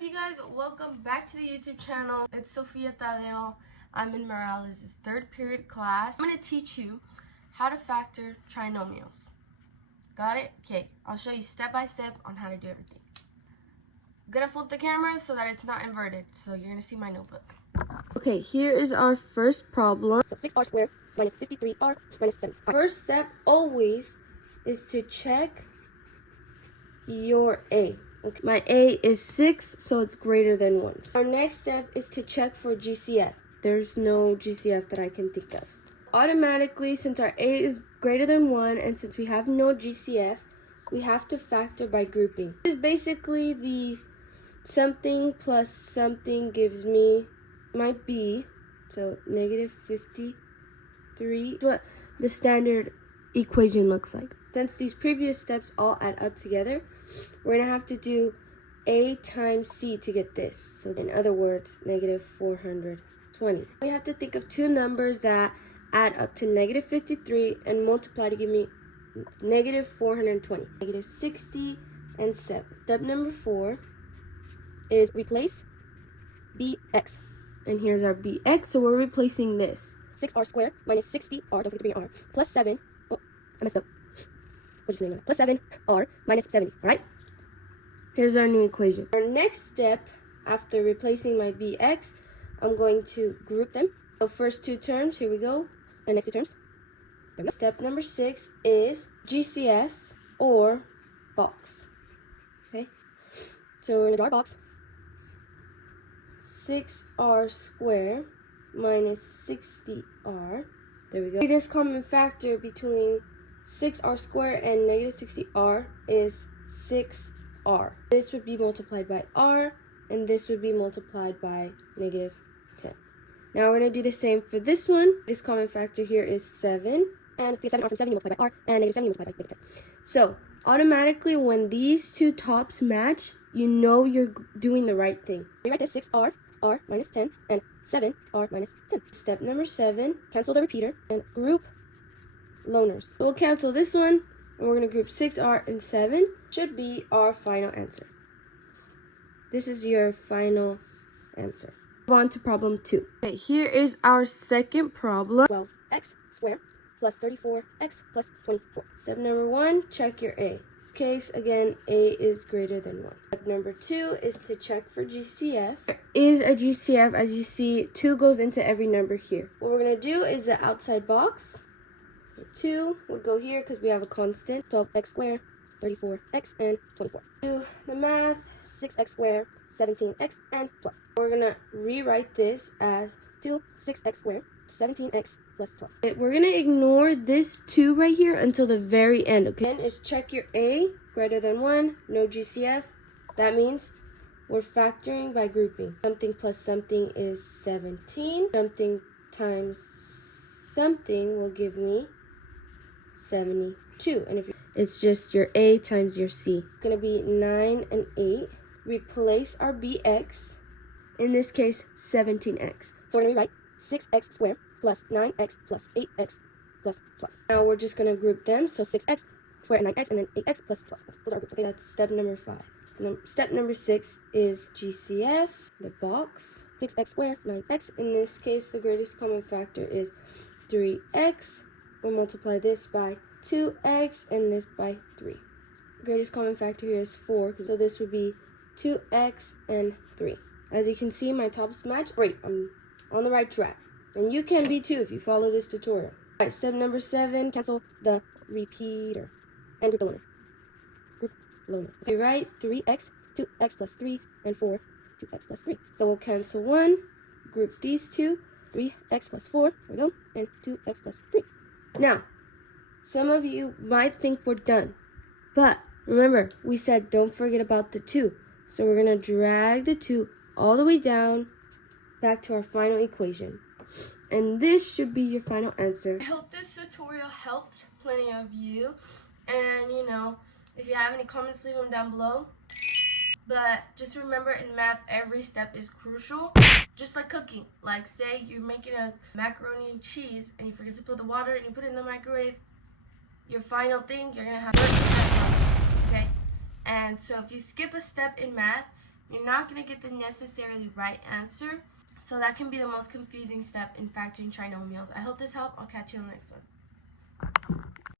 up, you guys? Welcome back to the YouTube channel. It's Sofia Tadeo. I'm in Morales' third period class. I'm going to teach you how to factor trinomials. Got it? Okay, I'll show you step by step on how to do everything. I'm going to flip the camera so that it's not inverted. So you're going to see my notebook. Okay, here is our first problem. So 6r squared minus 53r minus 7. First step always is to check your A. Okay. My A is 6, so it's greater than 1. Our next step is to check for GCF. There's no GCF that I can think of. Automatically, since our A is greater than 1, and since we have no GCF, we have to factor by grouping. This is basically the something plus something gives me my B, so negative 53. What the standard equation looks like. Since these previous steps all add up together, we're going to have to do A times C to get this. So in other words, negative 420. We have to think of two numbers that add up to negative 53 and multiply to give me negative 420. Negative 60 and 7. Step number 4 is replace BX. And here's our BX, so we're replacing this. 6r squared minus 60r, don't forget to bring r, plus 7. Oh, I messed up. We're just doing that. Plus 7r minus 70, alright? Here's our new equation. Our next step, after replacing my BX, I'm going to group them. So first two terms, here we go. And next two terms. There we go. Step number 6 is GCF or box. Okay? So we're going to draw our box. 6r squared minus 60r. There we go. The greatest common factor between 6r squared and negative 60r is 6r. This would be multiplied by r, and this would be multiplied by negative 10. Now we're going to do the same for this one. This common factor here is 7, and the 7r from 7 you multiply by r, and negative 7 you multiply by negative 10. So automatically when these two tops match, you know you're doing the right thing. Rewrite this 6r, r minus 10, and 7, r minus 10. Step number 7, cancel the repeater, and group loners. So we'll cancel this one, and we're going to group 6r and 7. Should be our final answer. This is your final answer. Move on to problem 2. Okay, here is our second problem. 12x squared plus 34x plus 24. Step number 1, check your A. Case, again, A is greater than 1. Step number 2 is to check for GCF. There is a GCF, as you see, 2 goes into every number here. What we're going to do is the outside box. 2 would go here because we have a constant. 12x squared, 34x, and 24. Do the math. 6x squared, 17x, and 12. We're going to rewrite this as 6x squared, 17x plus 12. Okay, we're going to ignore this 2 right here until the very end, okay? Then is check your A, greater than 1, no GCF. That means we're factoring by grouping. Something plus something is 17. Something times something will give me 72. And if it's just your A times your C. It's going to be 9 and 8. Replace our BX, in this case 17x. So we're going to rewrite 6x squared plus 9x plus 8x plus 12. Now we're just going to group them. So 6x squared and 9x, and then 8x plus 12. Those are our groups. Okay, that's step number 5. Step number 6 is GCF, the box. 6x squared, 9x. In this case, the greatest common factor is 3x. We'll multiply this by 2x and this by 3. The greatest common factor here is 4, so this would be 2x and 3. As you can see, my tops match. Great, I'm on the right track. And you can be too if you follow this tutorial. Alright, step number 7, cancel the repeater. And group the loner. Group loner. Okay, right, 3x, 2x plus 3, and 4, 2x plus 3. So we'll cancel 1, group these two, 3x plus 4, there we go, and 2x plus 3. Now, some of you might think we're done, but remember, we said don't forget about the 2. So we're going to drag the 2 all the way down back to our final equation. And this should be your final answer. I hope this tutorial helped plenty of you. And, if you have any comments, leave them down below. But just remember, in math, every step is crucial. Just like cooking. Like, say you're making a macaroni and cheese and you forget to put the water and you put it in the microwave. Your final thing, you're going to have 30 seconds, okay? And so if you skip a step in math, You're not going to get the necessarily right answer. So that can be the most confusing step in factoring trinomials. I hope this helped. I'll catch you on the next one.